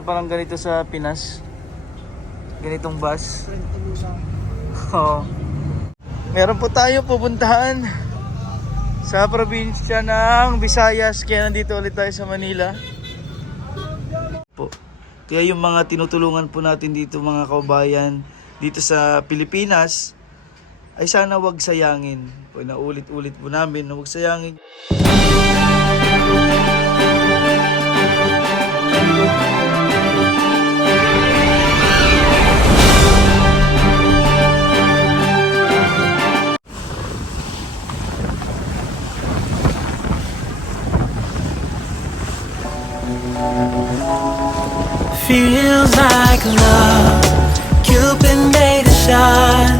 na palang ganito sa Pinas. Ganitong bus. Oo. Meron po tayo pupuntahan sa probinsya ng Visayas. Kaya nandito ulit tayo sa Manila. Kaya yung mga tinutulungan po natin dito mga kababayan dito sa Pilipinas ay sana wag sayangin. Naulit-ulit po namin na wag sayangin. Feels like love, Cupid made a shot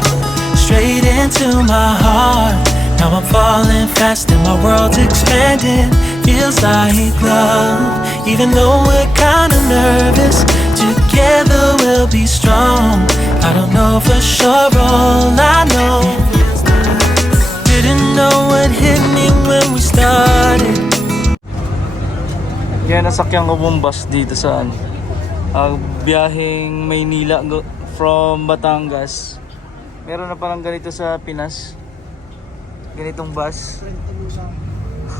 straight into my heart. Now I'm falling fast and my world's expanding. Feels like love, even though we're kinda nervous. Together we'll be strong. I don't know for sure, all I know. Didn't know what hit me when we started. Kaya nasakyan ko pong bus dito sa biyaheng Maynila from Batangas. Meron na palang ganito sa Pinas. Ganitong bus.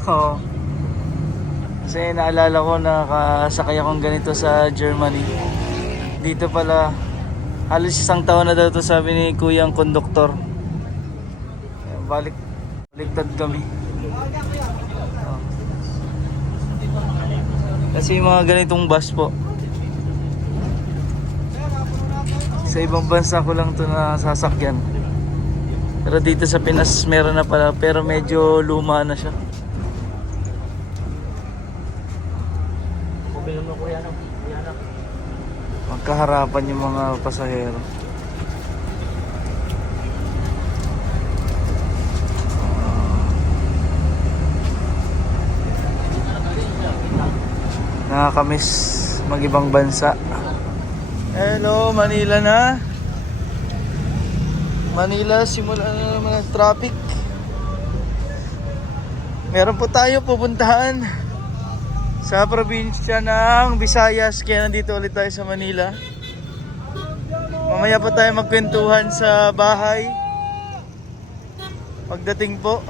Oo. Kasi naalala ko nakasakay akong ganito sa Germany. Dito pala halos isang taon na daw to, sabi ni kuyang konduktor. Baliktad kami. Oo. Kasi yung mga ganitong bus po, sa ibang bansa ko lang to nasasakyan. Pero dito sa Pinas meron na pala, pero medyo luma na siya. Magkaharapan yung mga pasahero. Nakakamiss mag-ibang bansa. Hello, Manila na. Manila, simula na naman ang traffic. Meron po tayo pupuntahan sa probinsya ng Visayas. Kaya nandito ulit tayo sa Manila. Mamaya po tayo magkwentuhan sa bahay. Pagdating po,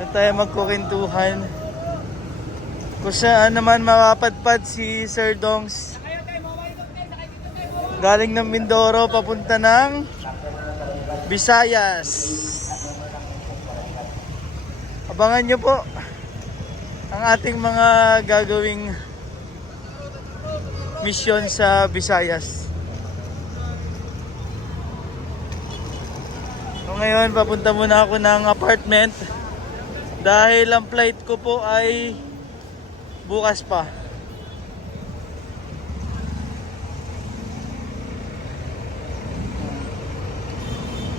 doon tayo magkukwentuhan kung saan naman mapapadpad si Sir Dongs. Galing ng Mindoro papunta ng Visayas. Abangan nyo po ang ating mga gagawing mission sa Visayas. So ngayon papunta muna ako ng apartment dahil ang flight ko po ay bukas pa.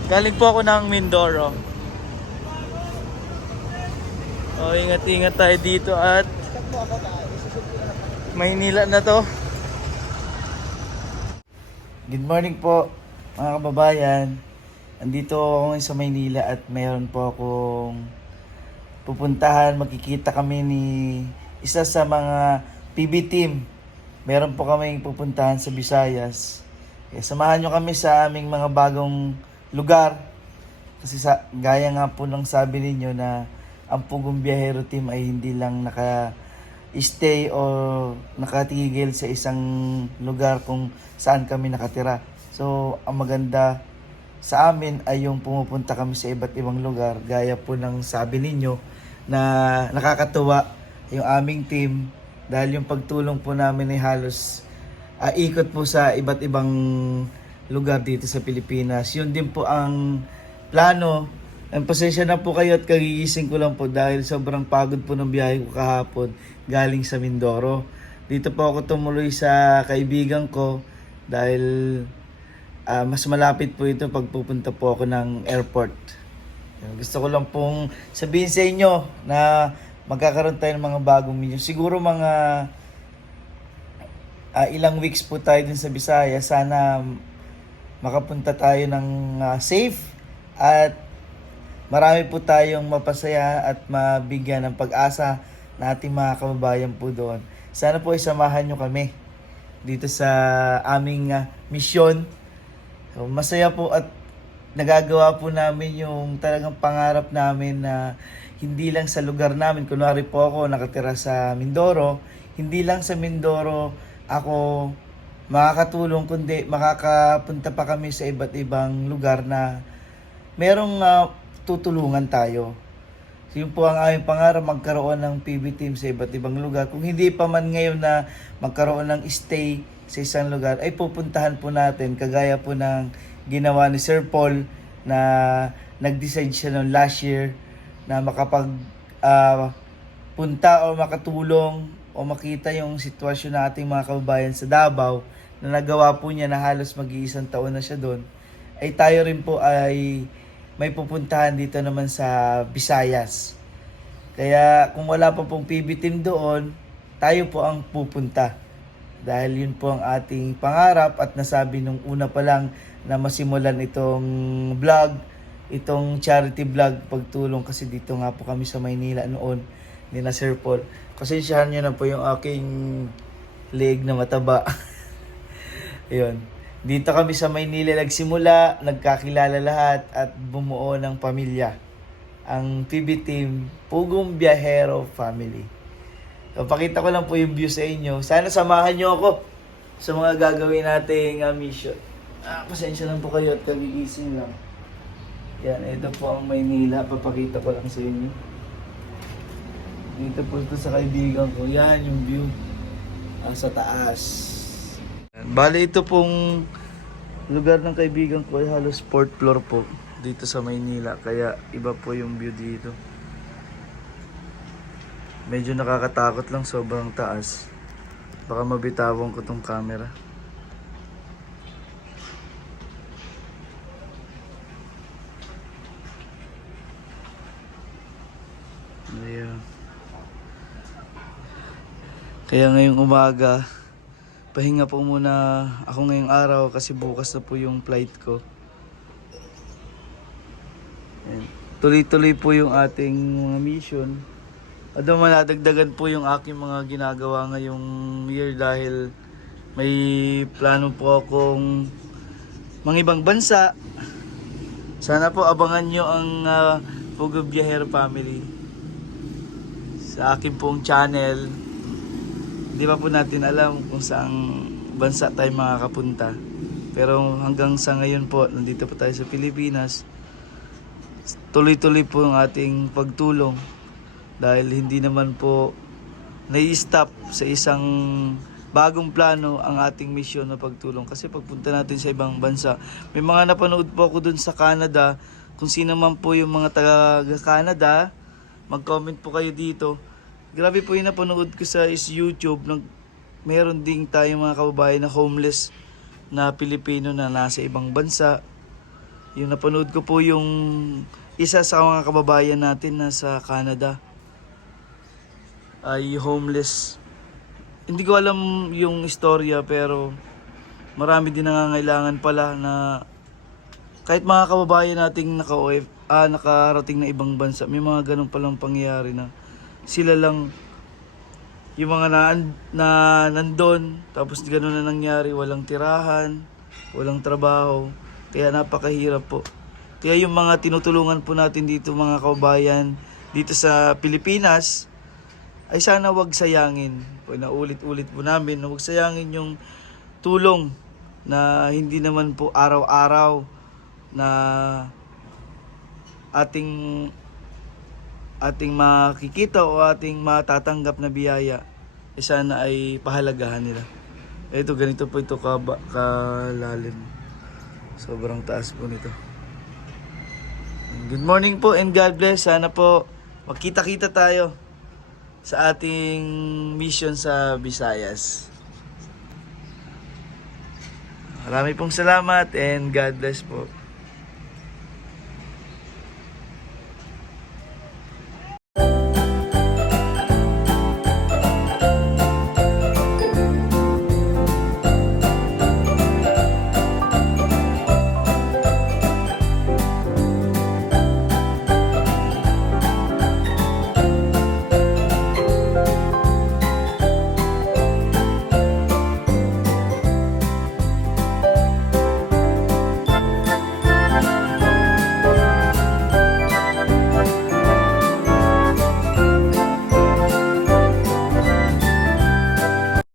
Galing po ako ng Mindoro. O, ingat-ingat tayo dito at Maynila na to. Good morning po mga kababayan. Andito ako ngayon sa Maynila at mayroon po akong pupuntahan. Magkikita kami ni isa sa mga PB team. Meron po kaming pupuntahan sa Visayas. Kaya samahan nyo kami sa aming mga bagong lugar. Kasi gaya nga po ng sabi ninyo na ang Pugong Biyahero Team ay hindi lang naka-stay o nakatigil sa isang lugar kung saan kami nakatira. So, ang maganda sa amin ay yung pumupunta kami sa iba't ibang lugar. Gaya po ng sabi ninyo na nakakatuwa yung aming team dahil yung pagtulong po namin ay halos ikot po sa iba't ibang lugar dito sa Pilipinas. Yun din po ang plano. Ang pasensya na po kayo at kagigising ko lang po dahil sobrang pagod po ng biyahe ko kahapon galing sa Mindoro. Dito po ako tumuloy sa kaibigan ko dahil mas malapit po ito pag pupunta po ako ng airport. Gusto ko lang pong sabihin sa inyo na magkakaroon tayo ng mga bagong mission. Siguro mga ilang weeks po tayo din sa Visayas. Sana makapunta tayo ng safe at marami po tayong mapasaya at mabigyan ng pag-asa na ating mga kababayan po doon. Sana po isamahan nyo kami dito sa aming misyon. So, masaya po at nagagawa po namin yung talagang pangarap namin na hindi lang sa lugar namin. Kunwari po ako nakatira sa Mindoro, hindi lang sa Mindoro ako makakatulong, kundi makakapunta pa kami sa iba't ibang lugar na merong tutulungan tayo. So, yun po ang aming pangarap, magkaroon ng PB team sa iba't ibang lugar. Kung hindi pa man ngayon na magkaroon ng stay sa isang lugar, ay pupuntahan po natin, kagaya po ng ginawa ni Sir Paul na nag-decide siya noong last year na makapag punta o makatulong o makita yung sitwasyon ng ating mga kababayan sa Davao na nagawa po niya na halos mag-iisang taon na siya doon, ay tayo rin po ay may pupuntahan dito naman sa Visayas. Kaya kung wala pa pong PB team doon, tayo po ang pupunta. Dahil yun po ang ating pangarap at nasabi nung una pa lang na masimulan itong vlog, itong charity vlog pagtulong, kasi dito nga po kami sa Maynila noon ni na Sir Paul. Pasensyahan nyo na po yung aking leg na mataba. Ayun. Dito kami sa Maynila nagsimula, nagkakilala lahat at bumuo ng pamilya. Ang PB Team, Pugong Biyahero Family. So, pakita ko lang po yung view sa inyo. Sana samahan nyo ako sa mga gagawin nating mission. Pasensya lang po kayo at kagigising lang. Yan, ito po ang Maynila. Papakita ko lang sa inyo. Dito po ito sa kaibigan ko. Yan yung view. Sa taas. Bali ito pong lugar ng kaibigan ko ay halos 4th floor po dito sa Maynila. Kaya iba po yung view dito. Medyo nakakatakot lang, sobrang taas. Baka mabitawan ko tong camera. Ayan. Kaya ngayong umaga, pahinga po muna ako ngayong araw kasi bukas na po yung flight ko. Ayan. Tuloy-tuloy po yung ating mga mission. Although maladagdagan po yung aking mga ginagawa ngayong year dahil may plano po akong mga ibang bansa. Sana po abangan nyo ang Pugong Biyahero Family sa aking pong channel. Hindi pa po natin alam kung saang bansa tayo makakapunta. Pero hanggang sa ngayon po, nandito po tayo sa Pilipinas. Tuloy-tuloy po yung ating pagtulong. Dahil hindi naman po nai-stop sa isang bagong plano ang ating misyon na pagtulong. Kasi pagpunta natin sa ibang bansa, may mga napanood po ako dun sa Canada. Kung sino man po yung mga taga-Canada, mag-comment po kayo dito. Grabe po yung napanood ko sa YouTube. Meron ding tayong mga kababayan na homeless na Pilipino na nasa ibang bansa. Yung napanood ko po yung isa sa mga kababayan natin na sa Canada ay homeless. Hindi ko alam yung istorya pero marami din nangangailangan pala na kahit mga kababayan nating nakarating na ibang bansa, may mga ganun palang pangyayari na sila lang yung mga nandun, tapos ganun na nangyari, walang tirahan, walang trabaho, kaya napakahirap po. Kaya yung mga tinutulungan po natin dito mga kababayan dito sa Pilipinas, ay sana wag sayangin. Naulit-ulit po namin na wag sayangin yung tulong na hindi naman po araw-araw na ating makikita o ating matatanggap na biyaya. Sana ay pahalagahan nila. Ito, ganito po ito kalalim. Sobrang taas po nito. Good morning po and God bless. Sana po magkita-kita tayo sa ating mission sa Visayas. Marami pong salamat and God bless po.